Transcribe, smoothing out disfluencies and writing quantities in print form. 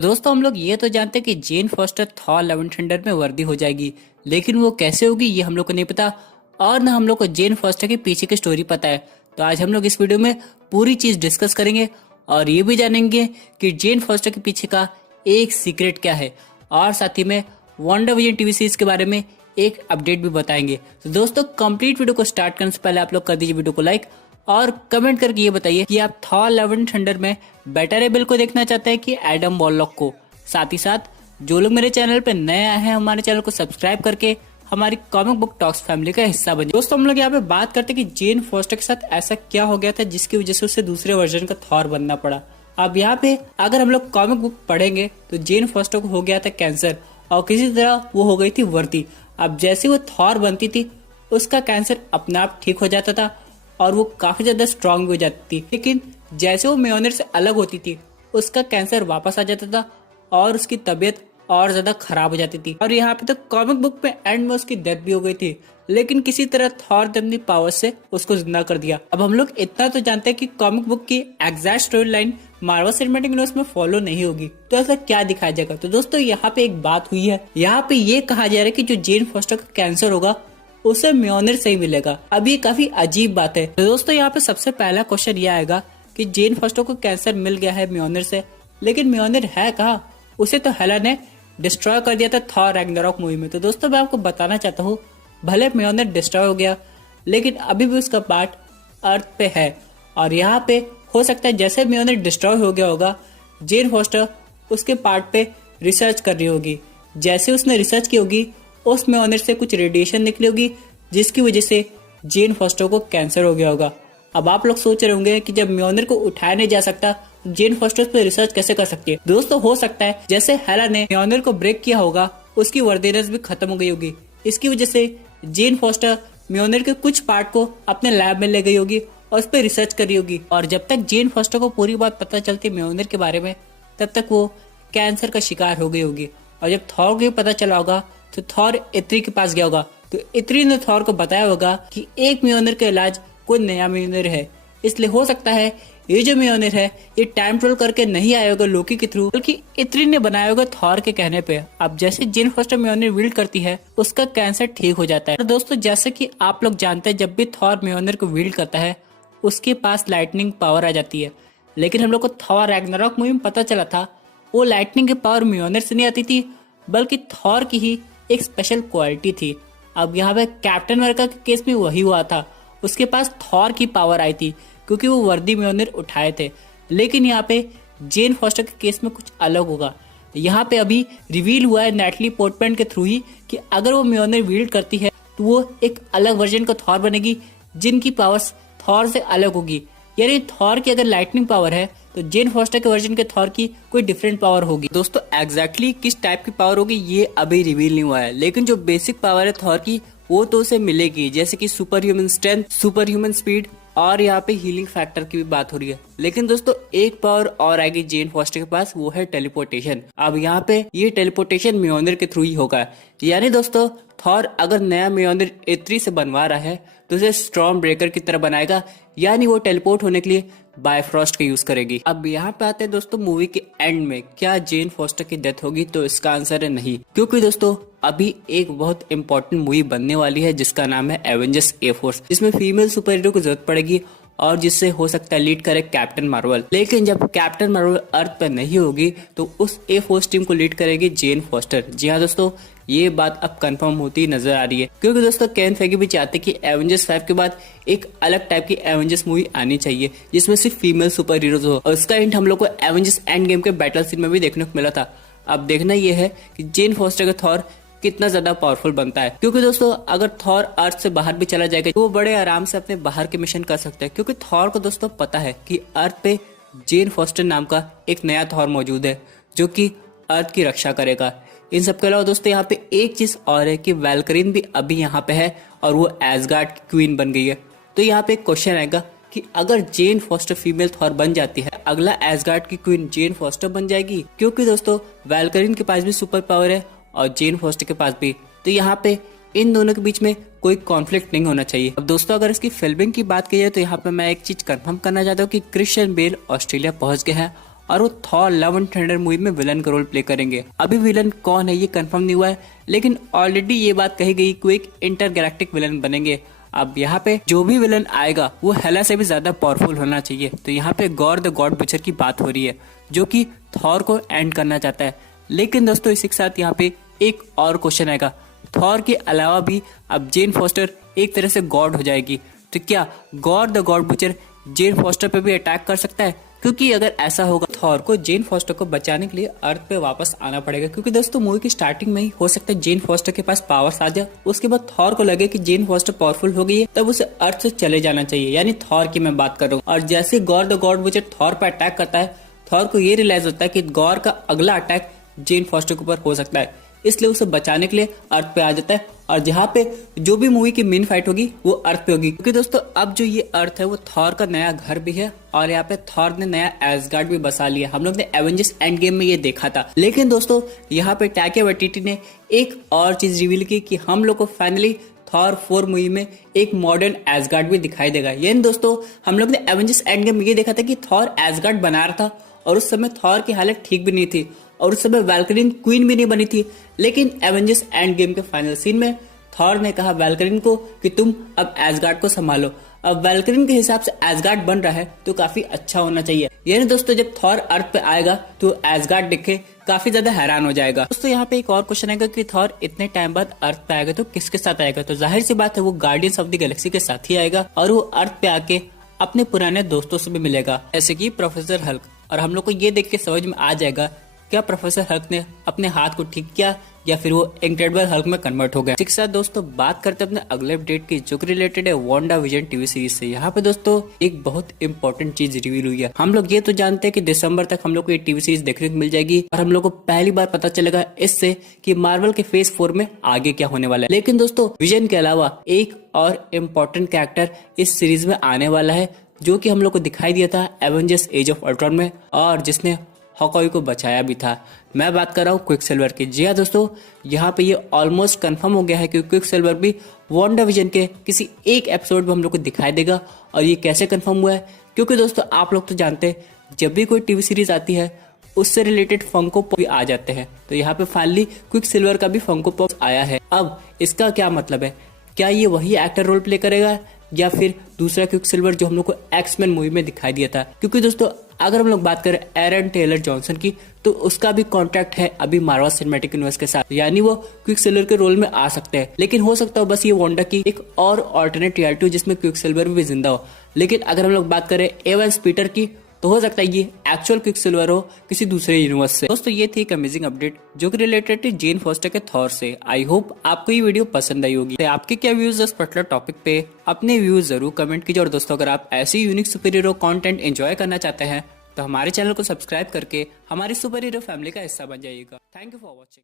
दोस्तों हम लोग ये तो जानते हैं कि जेन foster Thor love and thunder में वर्दी हो जाएगी, लेकिन वो कैसे होगी ये हम लोग को नहीं पता और ना हम लोग को जेन फॉस्टर के पीछे की स्टोरी पता है। तो आज हम लोग इस वीडियो में पूरी चीज डिस्कस करेंगे और ये भी जानेंगे कि जेन फॉस्टर के पीछे का एक सीक्रेट क्या है और साथ ही में वंडर विजन टीवी सीरीज के बारे में एक अपडेट भी बताएंगे। तो दोस्तों कंप्लीट वीडियो को स्टार्ट करने से पहले आप लोग कर दीजिए वीडियो को लाइक और कमेंट करके ये बताइए कि आप थॉर लव एंड थंडर में बेटर एबल को देखना चाहते हैं कि एडम वॉरलॉक को। साथ ही साथ जो लोग मेरे चैनल पे नए आए हैं हमारे चैनल को सब्सक्राइब करके हमारी कॉमिक बुक टॉक्स फैमिली का हिस्सा बने। दोस्तों हम लोग यहाँ पे बात करते हैं कि जेन फॉस्टर के साथ ऐसा क्या हो गया था जिसकी वजह से उसे दूसरे वर्जन का थॉर बनना पड़ा। अब यहाँ पे अगर हम लोग कॉमिक बुक पढ़ेंगे तो जेन फॉस्टर को हो गया था कैंसर और किसी तरह वो हो गई थी वर्दी। अब जैसे वो थॉर बनती थी उसका कैंसर अपने आप ठीक हो जाता था और वो काफी ज्यादा स्ट्रांग भी हो जाती थी, लेकिन जैसे वो म्योनर से अलग होती थी उसका कैंसर वापस आ जाता था और उसकी तबीयत और ज्यादा खराब हो जाती थी। और यहाँ पे तो कॉमिक बुक में एंड में उसकी डेथ भी हो गई थी, लेकिन किसी तरह थॉर ने अपनी पावर से उसको जिंदा कर दिया। अब हम लोग इतना तो जानते हैं कि कॉमिक बुक की exact story line Marvel cinematic universe में फॉलो नहीं होगी, तो ऐसा क्या दिखाया जाएगा। तो दोस्तों यहाँ पे एक बात हुई है, यहाँ पे ये कहा जा रहा है कि जो जेन फॉस्टर का कैंसर होगा उसे म्योनर से ही मिलेगा। अब ये काफी अजीब बात है। तो दोस्तों यहाँ पे सबसे पहला क्वेश्चन ये आएगा कि जेन फॉस्टर को कैंसर मिल गया है म्योनर से, लेकिन म्योनर है कहाँ? उसे तो हेला ने डिस्ट्रॉय कर दिया था थॉर रैग्नारॉक मूवी में। तो दोस्तों मैं आपको बताना चाहता हूँ भले म्योनर डिस्ट्रॉय हो गया लेकिन अभी भी उसका पार्ट अर्थ पे है और यहाँ पे हो सकता है जैसे म्योनर डिस्ट्रॉय हो गया होगा जेन फॉस्टर उसके पार्ट पे रिसर्च कर रही होगी। जैसे उसने रिसर्च की होगी उस म्योनर से कुछ रेडिएशन निकली होगी जिसकी वजह से जेन फॉस्टर को कैंसर हो गया होगा। अब आप लोग सोच रहे होंगे कि जब म्योनर को उठाया नहीं जा सकता तो जेन फॉस्टर पे रिसर्च कैसे कर सकती है। दोस्तों हो सकता है जैसे हेला ने म्योनर को ब्रेक किया होगा उसकी वर्दीनेस भी खत्म हो गई होगी, इसकी वजह से जेन फॉस्टर म्योनर के कुछ पार्ट को अपने लैब में ले गई होगी और उस पर रिसर्च करी होगी। और जब तक जेन फॉस्टर को पूरी बात पता चलती म्योनर के बारे में तब तक वो कैंसर का शिकार हो गई होगी। और जब थॉर को पता चला होगा तो थॉर इत्री के पास गया होगा, तो इत्री ने थॉर को बताया होगा कि एक म्योनर का इलाज कोई नया म्योनर है। इसलिए हो सकता है ये जो म्योनर है ये टाइम ट्रेवल करके नहीं आया होगा लोकी के थ्रू, बल्कि इत्री ने बनाया होगा थॉर के कहने पे। अब जैसे जेन फॉस्टर म्योनर विल्ड करती है उसका कैंसर ठीक हो जाता है। तो दोस्तों जैसे कि आप लोग जानते हैं जब भी थॉर म्योनर को विल्ड करता है उसके पास लाइटनिंग पावर आ जाती है, लेकिन हम लोग को थॉर रैग्नारॉक मूवी में पता चला था वो लाइटनिंग की पावर म्योनर से नहीं आती थी बल्कि थॉर की ही एक स्पेशल क्वालिटी थी। अब यहाँ पे कैप्टन अमेरिका के केस में वही हुआ था, उसके पास थॉर की पावर आई थी क्योंकि वो वर्दी म्योनर उठाए थे, लेकिन यहाँ पे जेन फॉस्टर के केस में कुछ अलग होगा। यहाँ पे अभी रिवील हुआ है नेटली पोर्टमैन के थ्रू ही कि अगर वो म्योनर विल्ड करती है तो वो एक अलग वर्जन का थॉर बनेगी जिनकी पावर्स थॉर से अलग होगी। यानी थॉर की अगर लाइटनिंग पावर है तो जेन फॉस्टर के वर्जन के थॉर की कोई डिफरेंट पावर होगी। दोस्तों एग्जैक्टली किस टाइप की पावर होगी ये अभी रिवील नहीं हुआ है, लेकिन जो बेसिक पावर है थॉर की वो तो उसे मिलेगी, जैसे कि super human strength, super human speed और यहाँ पे हीलिंग फैक्टर की भी बात हो रही है। लेकिन दोस्तों एक पावर और आएगी जेन फॉस्टर के पास, वो है टेलीपोर्टेशन। अब यहाँ पे ये टेलीपोर्टेशन म्योनर के थ्रू ही होगा। यानी दोस्तों थॉर अगर नया म्योनर इत्री से बनवा रहा है तो उसे स्टॉर्म ब्रेकर की तरह बनाएगा, यानी वो टेलीपोर्ट होने के लिए बायफ्रॉस्ट का यूज करेगी। अब यहाँ पे आते हैं दोस्तों मूवी के एंड में, क्या जेन फॉस्टर की डेथ होगी? तो इसका आंसर है नहीं, क्योंकि दोस्तों अभी एक बहुत इंपॉर्टेंट मूवी बनने वाली है जिसका नाम है एवेंजर्स ए फोर्स, जिसमें फीमेल सुपर हीरो की जरूरत पड़ेगी और जिससे हो सकता है लीड करे कैप्टन मार्वल। लेकिन जब कैप्टन मार्वल अर्थ पर नहीं होगी तो उस ए फोर्स टीम को लीड करेगी जेन फॉस्टर। जी हाँ दोस्तों ये बात अब कंफर्म होती नजर आ रही है, क्योंकि दोस्तों केविन फेगी भी चाहते कि एवेंजर्स 5 के बाद एक अलग टाइप की एवेंजर्स मूवी आनी चाहिए जिसमें सिर्फ फीमेल सुपर हीरोज हो, और उसका हिंट हम लोग को एवेंजर्स एंड गेम के बैटल सीन में भी देखने को मिला था। अब देखना यह है कि जेन फॉस्टर का थॉर कितना ज्यादा पावरफुल बनता है, क्योंकि दोस्तों अगर थॉर अर्थ से बाहर भी चला जाएगा तो वो बड़े आराम से अपने बाहर के मिशन कर सकते हैं, क्योंकि थॉर को दोस्तों पता है कि अर्थ पे जेन फॉस्टर नाम का एक नया थॉर मौजूद है जो कि अर्थ की रक्षा करेगा। इन सब के अलावा दोस्तों यहाँ पे एक चीज और है कि वैल्करीन भी अभी यहाँ पे है और वो एसगार्ड की क्वीन बन गई है। तो यहाँ पे एक क्वेश्चन आएगा कि अगर जेन फॉस्टर फीमेल थॉर बन जाती है, अगला एसगार्ड की क्वीन जेन फॉस्टर बन जाएगी, क्योंकि दोस्तों वैल्करीन के पास भी सुपर पावर है और जेन फॉस्टर के पास भी। तो यहाँ पे इन दोनों के बीच में कोई कॉन्फ्लिक्ट नहीं होना चाहिए। अब दोस्तों अगर इसकी फिल्मिंग की बात की जाए तो यहाँ पे मैं एक चीज कंफर्म करना चाहता हूँ कि क्रिश्चियन बेल ऑस्ट्रेलिया पहुंच गए हैं और वो Thor love and thunder movie में विलन का रोल प्ले करेंगे। अभी विलन कौन है ये कंफर्म नहीं हुआ है, लेकिन ऑलरेडी ये बात कही गई कि वो एक इंटरगैलेक्टिक विलन बनेंगे। अब यहाँ पे जो भी विलन आएगा वो हेला से भी ज्यादा पावरफुल होना चाहिए। तो यहाँ पे गॉर द गॉड बुचर की बात हो रही है, जो कि थॉर को एंड करना चाहता है। लेकिन दोस्तों इसी के साथ यहाँ पे एक और क्वेश्चन आएगा, थॉर के अलावा भी अब जेन फॉस्टर एक तरह से गॉड हो जाएगी, तो क्या gore the God butcher gen foster पे भी अटैक कर सकता है? क्योंकि अगर ऐसा होगा थॉर को जेन फॉस्टर को बचाने के लिए अर्थ पे वापस आना पड़ेगा। क्योंकि दोस्तों मूवी की स्टार्टिंग में ही हो सकता है जेन फॉस्टर के पास पावर्स आ जाए, उसके बाद थॉर को लगे कि जेन फॉस्टर पावरफुल हो गई है, तब उसे अर्थ से चले जाना चाहिए। यानी थॉर की मैं बात कर रहा हूँ। और जैसे gore the God butcher Thor पर अटैक करता है, थॉर को ये रियलाइज होता है कि गॉर का अगला अटैक जेन फॉस्टर के ऊपर हो सकता है, इसलिए उसे बचाने के लिए अर्थ पे आ जाता है। और जहाँ पे जो भी मूवी की मेन फाइट होगी वो अर्थ पे होगी। क्योंकि दोस्तों अब जो ये अर्थ है वो थॉर का नया घर भी है, और यहाँ पे थॉर ने नया एसगार्ड भी बसा लिया। हम लोग ने एवेंजर्स एंड गेम में ये देखा था। लेकिन दोस्तों यहाँ पे टाइका वाइटिटी ने एक और चीज रिवील की कि हम लोग को फाइनली थॉर 4 मूवी में एक मॉडर्न एसगार्ड भी दिखाई देगा। यानी दोस्तों हम लोग ने एवेंजर्स एंड गेम में ये देखा था कि थॉर एसगार्ड बना रहा था, और उस समय थॉर की हालत ठीक भी नहीं थी, और उस समय वैल्करिन क्वीन भी नहीं बनी थी। लेकिन एवेंजर्स एंड गेम के फाइनल सीन में थॉर ने कहा वैल्करिन को कि तुम अब एसगार्ड को संभालो। अब वैल्करिन के हिसाब से एसगार्ड बन रहा है तो काफी अच्छा होना चाहिए। यानी दोस्तों जब थॉर अर्थ पे आएगा तो एसगार्ड दिखे काफी ज्यादा हैरान हो जाएगा। दोस्तों यहाँ पे एक और क्वेश्चन आएगा कि थॉर इतने टाइम बाद अर्थ पे आएगा तो किसके साथ आएगा? तो जाहिर सी बात है वो गार्डियंस ऑफ द गैलेक्सी के साथ ही आएगा, और वो अर्थ पे आके अपने पुराने दोस्तों से भी मिलेगा, जैसे कि प्रोफेसर हल्क। और हम लोग को ये देख के समझ में आ जाएगा क्या प्रोफेसर हल्क ने अपने हाथ को ठीक किया या फिर वो इनक्रेडिबल हल्क में कन्वर्ट हो गया। इसी के साथ दोस्तों बात करते हैं अपने अगले अपडेट की, जो कि रिलेटेड है वांडा विजन टीवी सीरीज से। यहाँ पे दोस्तों एक बहुत इंपॉर्टेंट चीज रिवील हुई है। हम लोग ये तो जानते हैं कि दिसंबर तक हम लोग को ये टीवी सीरीज देखने को मिल जाएगी, और हम लोग को पहली बार पता चलेगा इससे कि मार्वल के फेज 4 में आगे क्या होने वाला है। लेकिन दोस्तों विजन के अलावा एक और इम्पोर्टेंट कैरेक्टर इस सीरीज में आने वाला है, जो कि हम लोग को दिखाई दिया था एवेंजर्स एज ऑफ अल्ट्रॉन में, और जिसने हॉकॉय को बचाया भी था। मैं बात कर रहा हूँ क्विक सिल्वर की। जी हाँ दोस्तों, यहाँ पे ये ऑलमोस्ट कंफर्म हो गया है कि क्विक सिल्वर भी वांडा विजन के किसी एक एपिसोड में हम लोग को दिखाई देगा। और ये कैसे कंफर्म हुआ है? क्योंकि दोस्तों आप लोग तो जानते हैं जब भी कोई टीवी सीरीज आती है उससे रिलेटेड फंको पॉप भी आ जाते हैं। तो यहाँ पे फाइनली क्विक सिल्वर का भी फंको पॉप आया है। अब इसका क्या मतलब है? क्या ये वही एक्टर रोल प्ले करेगा या फिर दूसरा क्विक सिल्वर जो हम लोग को एक्समैन मूवी में दिखाई दिया था? क्योंकि दोस्तों अगर हम लोग बात करें एरन टेलर जॉनसन की, तो उसका भी कॉन्ट्रैक्ट है अभी मार्वल सिनेमैटिक यूनिवर्स के साथ, यानी वो क्विक सिल्वर के रोल में आ सकते हैं। लेकिन हो सकता हो बस ये वांडा की एक और ऑल्टरनेट रियलिटी हो जिसमें क्विक सिल्वर भी जिंदा हो। लेकिन अगर हम लोग बात करें एवंस पीटर की, तो हो सकता है ये एक्चुअल क्विक सिल्वर हो किसी दूसरे यूनिवर्स से। दोस्तों ये थी एक अमेजिंग अपडेट जो कि रिलेटेड थी जेन फॉस्टर के थॉर से। आई होप आपको ये वीडियो पसंद आई होगी। तो आपके क्या व्यूज इस पर्टिकुलर टॉपिक पे? अपने व्यूज जरूर कमेंट कीजिए। और दोस्तों अगर आप ऐसी unique super hero content enjoy करना चाहते हैं तो हमारे चैनल को सब्सक्राइब करके हमारी सुपर हीरो फैमिली का हिस्सा बन जाइएगा। Thank you for watching.